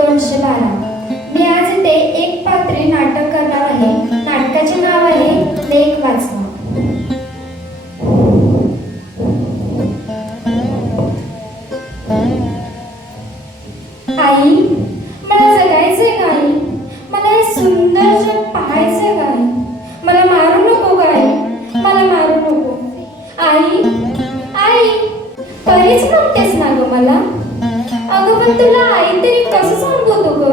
212. मी आज इथे एक पात्री नाटक करणार आहे. नाटकाचे नाव आहे लेख वाचणं. आई, मला जगायचंय का आई? मला हे सुंदर जग पाहायचंय का आई? मला मारू नको का आई? मला मारू नको. आई, आई, बरीच म्हणतेस ना ग मला. अगं पण तुला आई तरी कसं सांगू तू ग?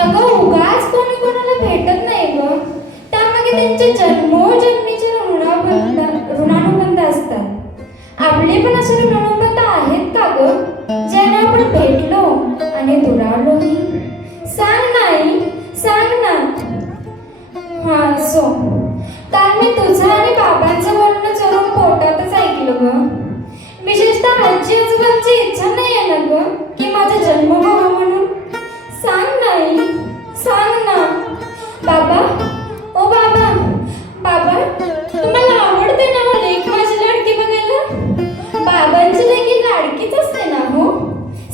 अगं उगाच कोणी कोणाला भेटत नाही ग. त्यामागे त्यांचे जन्मोजन्मीचे ऋणानुबंध असतात. आपले पण असे ऋणानुबंध आहेत का ग, ज्याने आपण भेटलो आणि दुरावलोही? सांग ना आई, सांग ना. हा सो काल मी तुझं आणि बाबांचं बोलणं चोरून पोटातच ऐकलं ग. विशेषतः आजी आजोबांची इच्छा नाही आहे ना ग की माझा जन्म व्हावा म्हणून. सांग ना आई, सांग ना. बाबा, ओ बाबा, बाबा, तुम्हाला आवडते ना हो लेक माझी लाडकी बघायला? बाबांची लेक ही लाडकीच असते ना हो.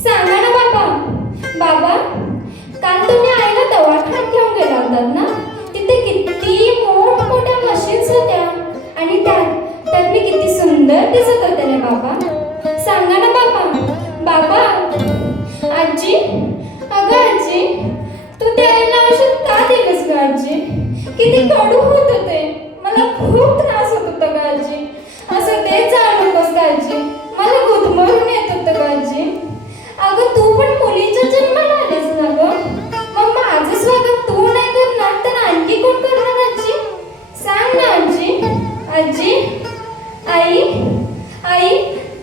सांगा ना बाबा. बाबा, काल तुम्ही आईला दवाखान्यात घेऊन गेला होतात ना? तिथे किती मोठमोठ्या मशीन्स होत्या आणि त्यात मी किती सुंदर दिसत होते ना बाबा. सांगा ना बाबा. बाबा, आजी, अगं आजी, तू त्या आईला औषध का दिलंस ग आजी? किती कडू होत होते, मला खूप त्रास होत होता ग आजी. असं देत जाऊ नकोस ग आजी, मला गुदमरून येत होतं ग आजी. अगं तू पण मुलीच्या जन्माला आलीस ना ग, मग माझं स्वागत तू नाही करणार तर आणखी कोण करणार आजी? सांग ना आजी. आजी, आई, आई,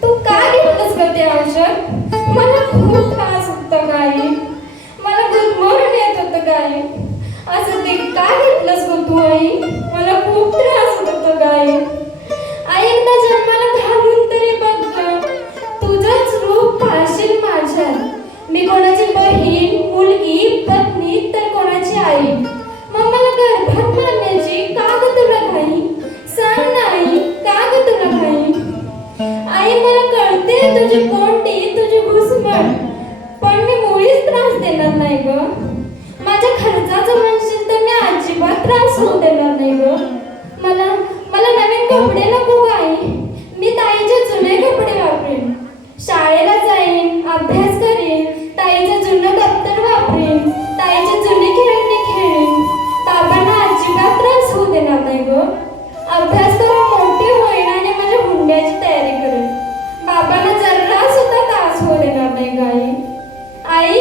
तू का घेतलंस ग ते औषध? मला खूप त्रास होता ग आई, मला गुदमरून येत होतं ग आई. असं ते का घेतलंस ग तू आई? मला खूप त्रास होत होता ग आई. आई एकदा जन्माला घालून तरी बघ ग, तुझंच रूप पाहशील माझ्यात. मी कोणाची बहीण, मुलगी, पत्नी तर कोणाची आई. मग मला गर्भात मारण्याची का ग तुला घाई? सांग ना आई, का ग तुला घाई? आई मला कळते तुझी कोंडी, तुझी घुसमट, पण मी मुळीच त्रास देणार नाही ग. माझ्या खर्चाचं म्हणशील तर मी अजिबात त्रास होऊ देणार नाही ग. मला मला नवीन कपडे नको ग आई, मी ताईचे जुने कपडे वापरेन. शाळेला जाईन, अभ्यास करेन, ताईचं जुनं दप्तर वापरेन, ताईची जुनी खेळणी खेळेन. बाबांना अजिबात त्रास होऊ देणार नाही ग. अभ्यास करून मोठी होईन आणि माझ्या हुंड्याची तयारी करेन. बाबांना जरा सुद्धा त्रास होऊ देणार नाही ग आई. आई,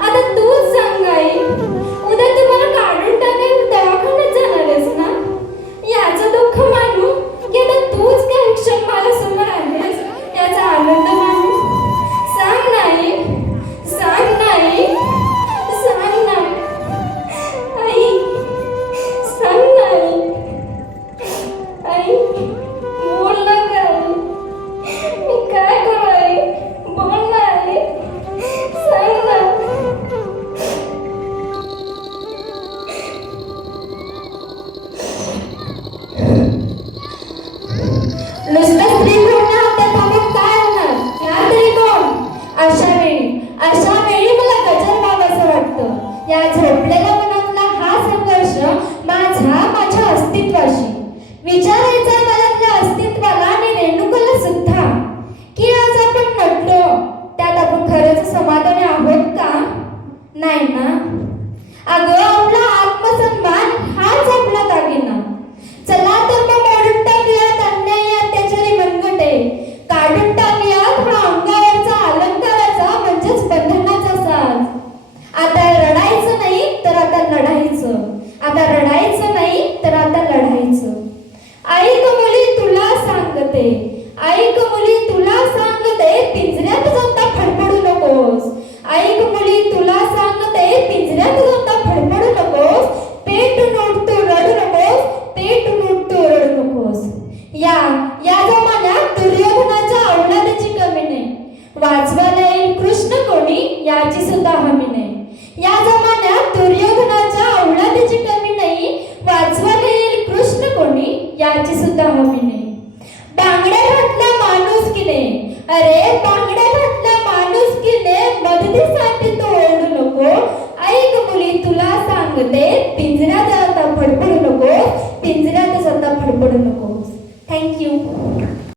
आता तूच सांग आई, उद्या तुम्हाला काढून टाकेल दवाखान्यात जाणार आहेस ना? याचं दुःख मानू की आता तूच काही क्षण माझ्यासमोर आहेस याचा आनंद मानू? सांग नाही, सांग नाही, सांग ना आई, सांग नाही. आई, बोल ना आई, मी काय करू आई? बोल ना आई, सांग ना. नुसतं स्त्री पूर्ण हातात थांबून काय होणार? या तरी कोण? अशा वेळी मला गजर व्हावंसं वाटतं. या झोपलेल्या मनातला हा संघर्ष माझ्या अस्तित्वाशी. विचारायचा मला त्या अस्तित्वाला आणि रेणुकाला सुद्धा की आज आपण नटलो त्यात आपण खरंच समाधानी आहोत का? नाही ना. अगं आपला आत्मसन्मान हाच आपला दागिना. चला तर मग मोडून टाकूयात अन्याय अत्याचारी मनगटे, काढून टाकूयात हा अंगावरचा अलंकाराचा म्हणजेच बंधनाचा साज. आता रडायचं नाही तर आता लढायचं, आता रडायचं नाही तर आता लढायचं. ऐक मुली तुला सांगते, ऐक मुली तुला सांगते, पिंजऱ्यात जाता फडफडू नकोस. ऐक मुली तुला सांगते, पिंजऱ्यात जाता फडफडू नकोस. पेटून उठतो रडू नकोस, पेटून उठतो रडू नकोस. या जमान्यात दुर्योधनाच्या औलादाची कमी नाही, वाचवायला येईल कृष्ण कोणी याची सुद्धा हमी नाही. या जमान्यात दुर्योधनाच्या औलादाची कमी नाही, वाचवायला येईल कृष्ण कोणी याची सुद्धा हमी नाही. बांगड्या घातल्या माणूस किने, अरे बांगड्या घातल्या माणूस किने, मदतीसाठी तो सांगते, पिंजऱ्यात आता फडफडू नकोस, पिंजऱ्यातच आता फडफडू नकोस. थँक्यू.